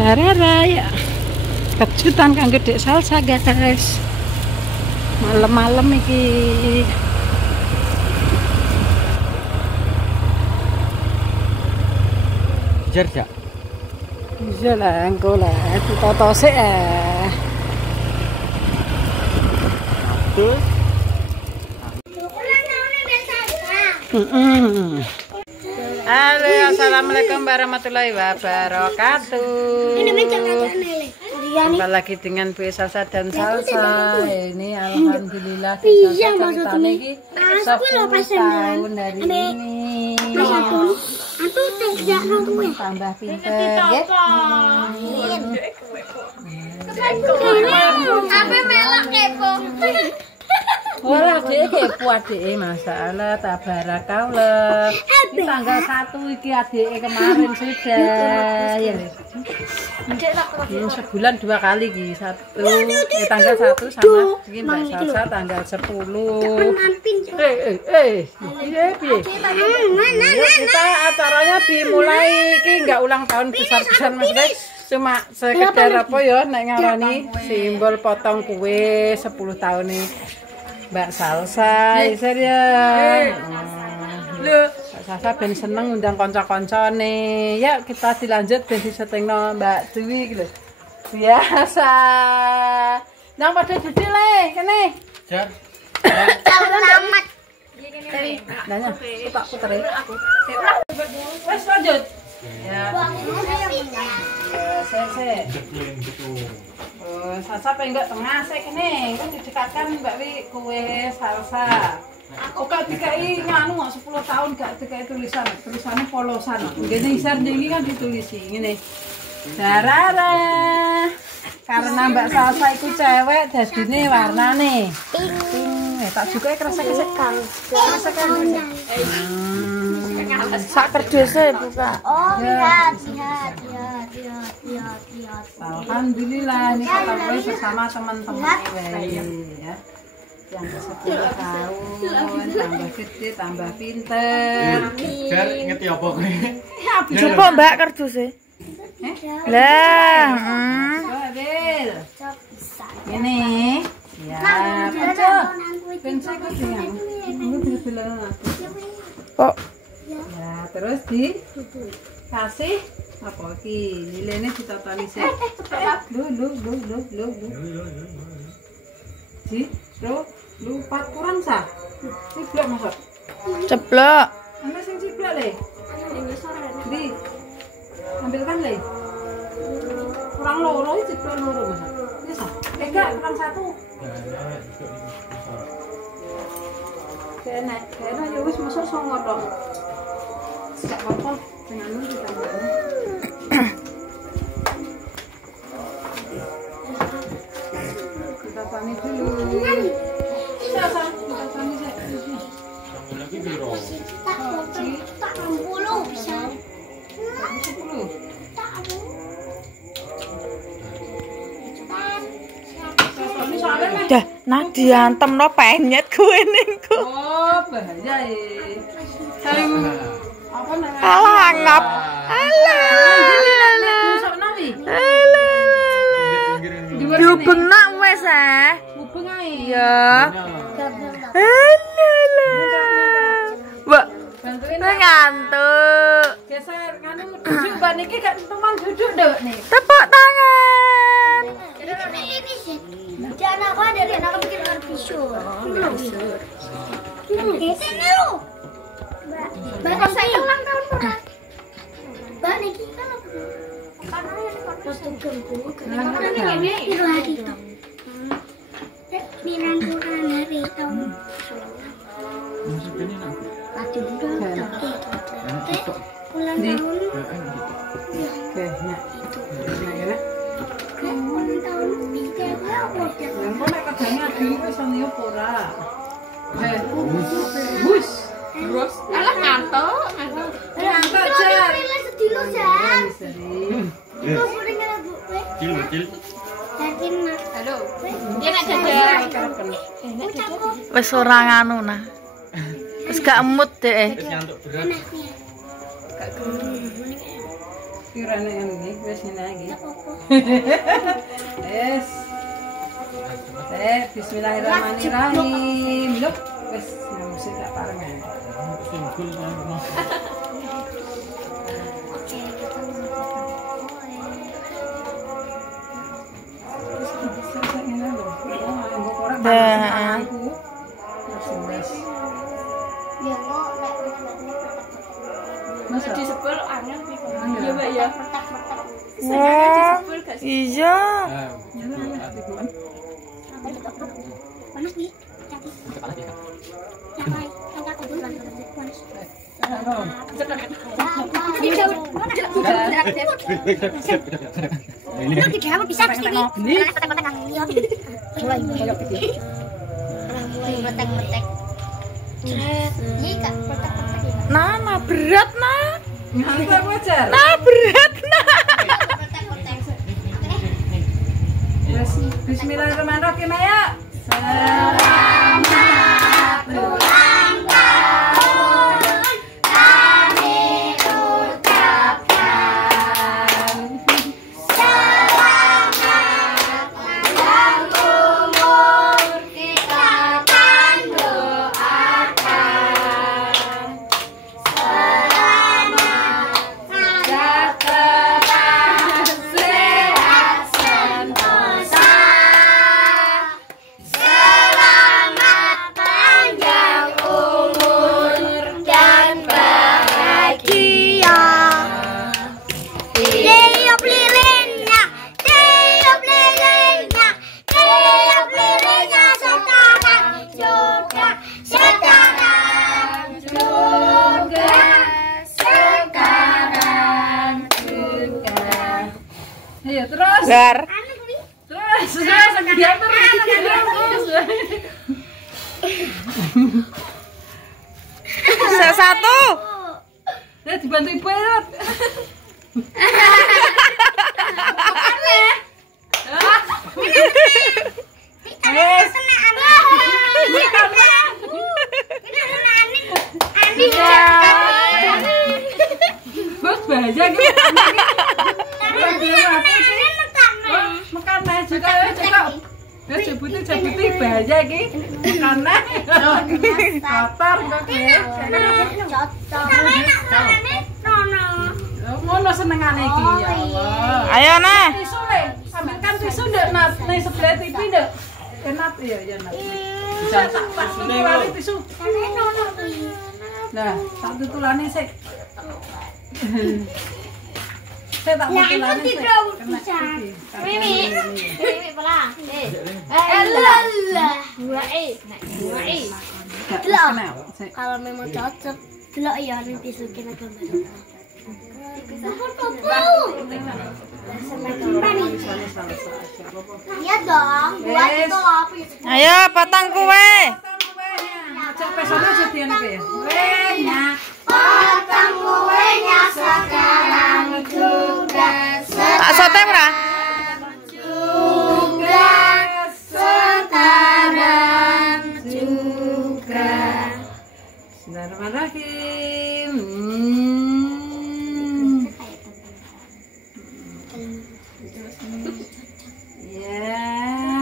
Darara ya. Kejutan kanggo Dek Salsa guys. Malam-malam iki. Jar jak. Bisa lah, engko lah. Toto sik Terus. Halo, assalamualaikum warahmatullahi wabarakatuh. Jumpa lagi dengan Bu Salsa dan Salsa. Ini alhamdulillah Iya, kita lagi 10 tahun dari ini. Aku tidak mau Tambah pinter ya. Apa melak kepo? Ora dhek kepo adike masalah tabarakallah. Ini tanggal 1 iki adike kemarin sudah ya. Ini sebulan 2 kali iki. Tanggal 1 sama iki Mbak Salsa tanggal 10. Piye? Kita acaranya dimulai iki enggak ulang tahun besar-besaran maksudnya cuma sekedar apa ya nek ngarani simbol potong kue 10 tahun nih Mbak Salsa iser ya. Mbak Salsa ben seneng ngundang kanca-kancane. Ya kita dilanjut ben disetingno Mbak Dewi iki lho. Biasa. Nang padha duduk le kene. Jar. Selamat. Nanya, tak puter aku. Wes lanjut. Ya. Saya. Salsa pengen tengah saya kene, kan didekatkan Mbak Wi kue Salsa. Aku gak dikai nganu 10 tahun gak dikai tulisannya polosan. Ngene isar iki kan ditulisi ngene. Darara. Karena Mbak Salsa itu cewek dadine warnane pink. Tak juga kresek-kresek kan. Sak kerduse buka. Oh, lihat. Alhamdulillah ini kita bersama teman-teman ya. Yang ke-10 tahun, tambah gede, tambah pinter. Jar ngerti apa kowe? Coba Mbak kerduse. Lah, ini. Ya, pecah. Pencet ke yang. Ini bilang aku. Oh. Ya, terus kasih apa iki? Lilene ditatani sik. Lu. Lu 4 kurang sah. Ciblok masuk. Ceblok. Ana sing ciblok le. Di. Ambilkan le. Kurang loro iki ciblok loro masuk. Wis ah. Enggak, kurang 1. Kena ya wis masuk songo tok. Enggak apa-apa, dengan lu ditambahnya. Kita tani dulu. Sasa, kita tani sik. Kamu lagi biro. Tak 60 bisa. 10. Dah, nah diantem no penyet gue ningku. Oh, bahaya saling apa namanya? Alah ngap. Alah. Diubeng nak wes Hubung ae. Iya. Alah. Mbak, Bantuin ngantuk. geser nganu duduk Mbak niki gak teman duduk nduk nih. Tepuk tangan. Jangan aku dari anak bikin arbisur. Sini lu. Mbak saya ulang tahun pernah. Mbak Niki kan karena ya terus tunggu. Karena ini hari itu. Bilang kurang hari itu. Tadi udah ulang tahun. Oke, nah. Ulang tahun bisa apa? Yang kok nek kadane adine wis ana apa ora? Bus. Terus Alah ngantuk. ngantuk jar. Sedilo jan. Sering. Itu sering lagu kowe. Cil. Yakin Mas. Halo. Dia nak jajan. Wis ora nganu nah. Wis gak emut deh. Wis ngantuk berat. Kirane ini wis ngene iki. Wis. Bismillahirrahmanirrahim. Lho, wis musik tak pareng. Singgul sama. Masa disebul angel iya, Mbak ya. Wah, Iya. panas nih. Bisa pasti nih. Nah, berat, nah. ngantuk wajar. Nah, berat, nah. Wis bismillahirrahmanirrahim ya. Selamat ulang tahun kami ucapkan. Selamat panjang umur kita akan doakan. Selamat sejahtera, sehat sentosa. Selamat panjang umur dan bahagia. Tiup lilinnya, tiup lilinnya, tiup lilinnya sekarang juga, sekarang juga, sekarang juga. Ayo terus. Gar. Terus, diam terus. Satu. Ya dibantu ibu ya. Yes. Bos bahaya gitu. Makan juga juga. Ya jabuti bahaya iki. Karena kotor kok iki. Ngono senengane iki ya Allah. Ayo, nah. Tisu le, ambilkan tisu ndek nat ning sebelah TV ndek. Enak ya ya nat. Bisa tak pas tulane tisu. Nah, tak tutulane sik. Saya tak mau tulane sik. Mimi. Kalau memang cocok, delok ya nanti sukin aku. Iya dong, buat itu apa ya? Ayo, potong kue. Cek pesone jadian iki ya. Kuenya, Potong kuenya sekarang juga, Tak sote ora? juga, sekarang juga. Bismillahirrahmanirrahim. Ya,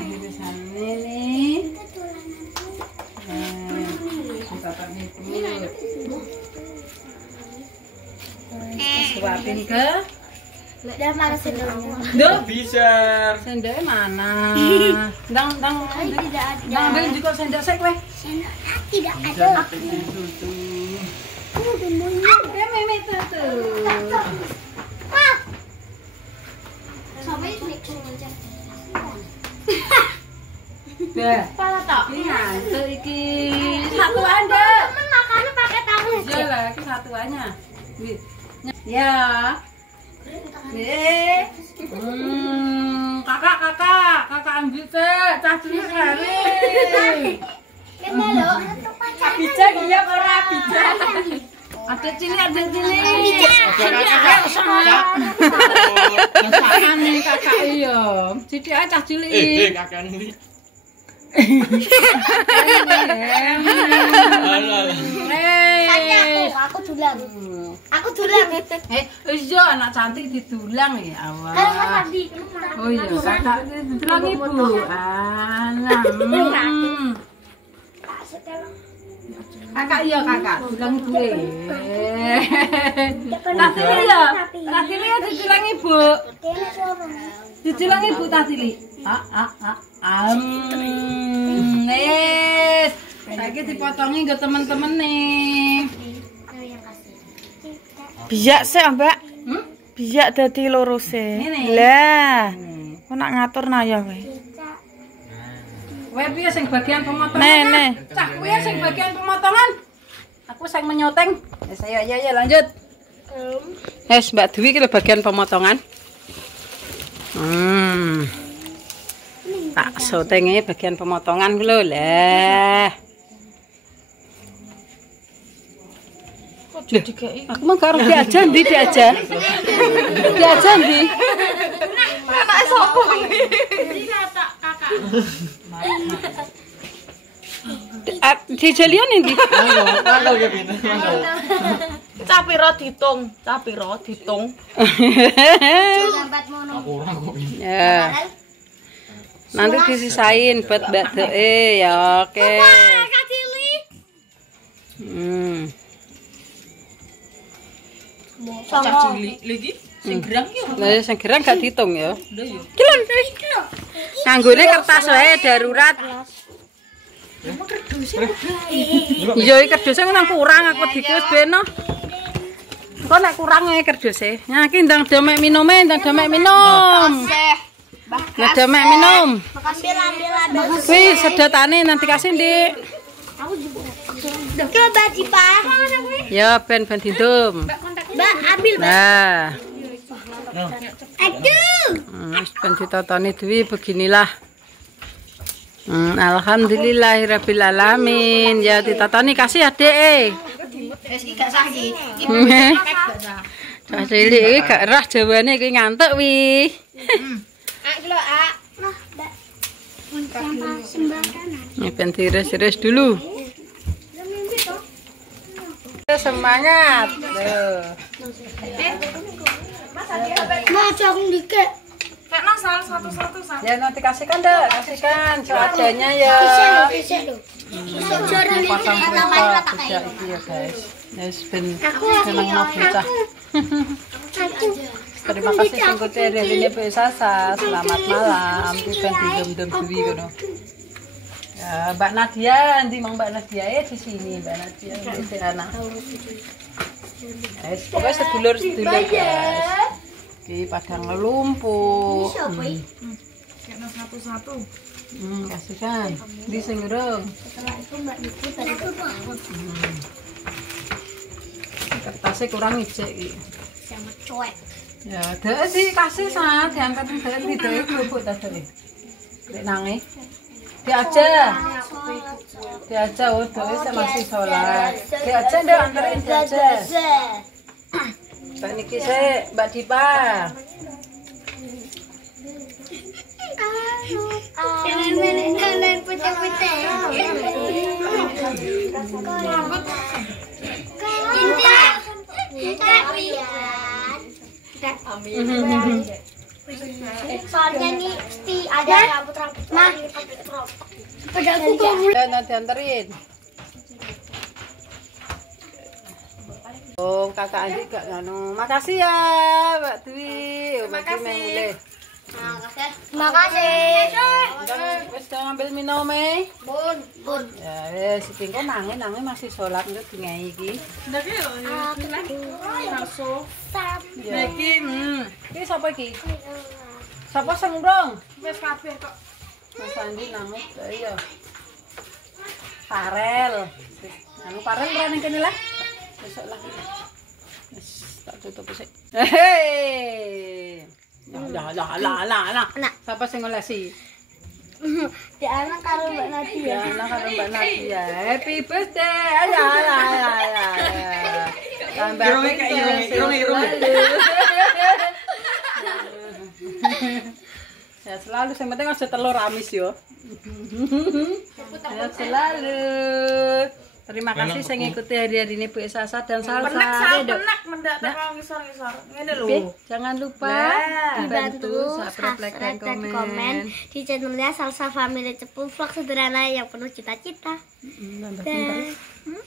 ini sana nih. Bapaknya ikut. Suapin ke. Udah mana sendoknya? Duh, Bisa. sendoknya mana? Dang Tidak ada. ambil juga sendok saya kowe. Sendoknya tidak ada. Ya meme tuh. Sampai ini aja. Dah. Kepala tok. Iki ngantuk iki. Satuan, Dek. Temen makannya pakai tangan Ya aja. lah, iki satuannya. Wih. Ya. Kakak ambil teh, cah cilik kare. Kena lo. Bijak iya ora bijak. Ada cilik. Masakan nih kakak iya. Cilik aja cah cilik. Kakak ini. Aku dulang. Aku dulang. Iya anak cantik didulang ya Allah. Tadi. Oh iya, kakak didulang ibu. Alah. Kakak iya kakak, dulang ibu. Tatili ya, Tatili ya didulang ibu. Didulang ibu Tatili. Yes. Saiki dipotongi nggo temen-temen nih. Biak sih, Mbak. Biak dadi loro sih. Lah. Kok nak ngatur nah ya kowe. Kowe piye sing bagian pemotongan? Nih. Cak kowe sing bagian pemotongan. Aku sing menyoteng. Wis ayo lanjut. Mbak Dwi iki bagian pemotongan. Tak sotenge bagian pemotongan ku lho. Lah. Aku mah karo diajan ndi diajan. Diajan ndi? Anak sapa iki? Dijelian ndi? Mangkal ke pintu. Capiro ditung. Aku ora kok pintu. Ya. Nanti disisain buat Mbak Doe ya, oke. Cacah cilik lagi sing gerang yo. Lah sing gerang gak dihitung ya. Kilon. Kanggone kertas wae darurat. Iya iki kerduse nang kurang aku dikus beno. Kok nek kurang ae kerduse. Nah iki ndang domek minume, ndang domek minum. Nah domek minum. Ambil. Kuwi sedotane nanti kasih Ndik. Coba Pak. Ya ben didum. Mbak, ambil. Nah. Aduh. Wis ben ditotoni Dwi beginilah. Alhamdulillahirabbil alamin. Ya ditotoni kasih Adik. Wis iki gak sah iki. Cah cilik iki gak erah jawane iki ngantuk wi. Iki lho, Ak. Nah, Mbak. Sampah sembarangan. Ini ben diiris-iris dulu. Semangat. Tuh. Mas aku dikek. Kayak nasal satu-satu sama. Ya nanti kasihkan dah, kasihkan seadanya ya. Bisa lho. Potong berapa bejak iki ya guys. Wis ben senengno bocah. Terima kasih singkute Reline Bu Sasa. Selamat malam. Ki ben didem-dem Dwi ngono. Ya, Mbak Nadia, nanti Mbak Nadia di sini, Mbak Nadia di anak. Pokoknya sedulur-sedulur guys. Ki pada ngelumpuh. Kayak satu-satu. Kasihkan. Di sing urung. Setelah itu Mbak Niki pada Kertasnya kurang ijek iki. sama cuek. Ya, dek sih kasih sangat diangkat dek di dek bubuk ta dek. Dek nangi. Diaja oh dek masih sholat. Diaja ndek anterin diaja. Mbak Niki sik, Mbak Dipa. Kalian putih-putih. Soalnya nih ada rambut-rambut. Mah, pedaku kamu. Dan dianterin. Oh, kakak Andi gak nganu. Makasih ya, Mbak Dwi. Makasih. Makasih. Wis ngambil minumnya. Bun. Ya wis iki kok nangin masih sholat ndek dingai iki. Ndak yo langsung. Ya iki iki sapa iki? Sapa sing urung? Wis kabeh kok. Mas Andi nangis ya. Farel. Anu Farel ora ning kene lah. Besok lah. Wis tak tutup sik. Hei. Lah. Sapa sing ngolesi? Di anak karo Mbak Nadia. Ya, anak karo Mbak Nadia. Happy birthday. Alah. Tambah ya selalu, yang penting aja telur amis yo. Ya selalu. Terima kasih saya ngikuti hari-hari ini Bu Sasa dan Salsa. Penak mendak tekan ngisor-ngisor. Ngene lho. Jangan lupa dibantu subscribe, like, dan komen di channelnya Salsa Family Cepu vlog sederhana yang penuh cita-cita. Tambah pinter,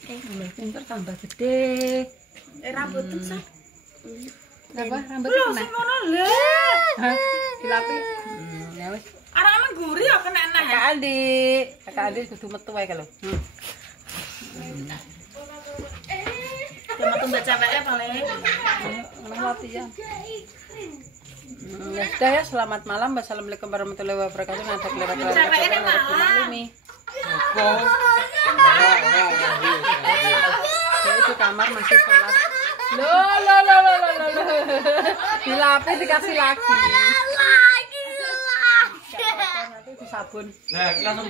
tambah pinter, tambah gede. Rambutku sa. Apa rambutnya kena? Ngono lho. Dilapi. Ya wis. Arek emang gurih ya kena enak. Kakak Adi kudu metu wae kalau. Cuma tumbak ceweknya paling. Latihan. Ya sudah ya, selamat malam. Wassalamualaikum warahmatullahi wabarakatuh. Nanti kelewat-kelewat. Ceweknya malam. Ya itu kamar masih sholat. Loh. Dilapis dikasih lagi. Nanti itu sabun. Nah, langsung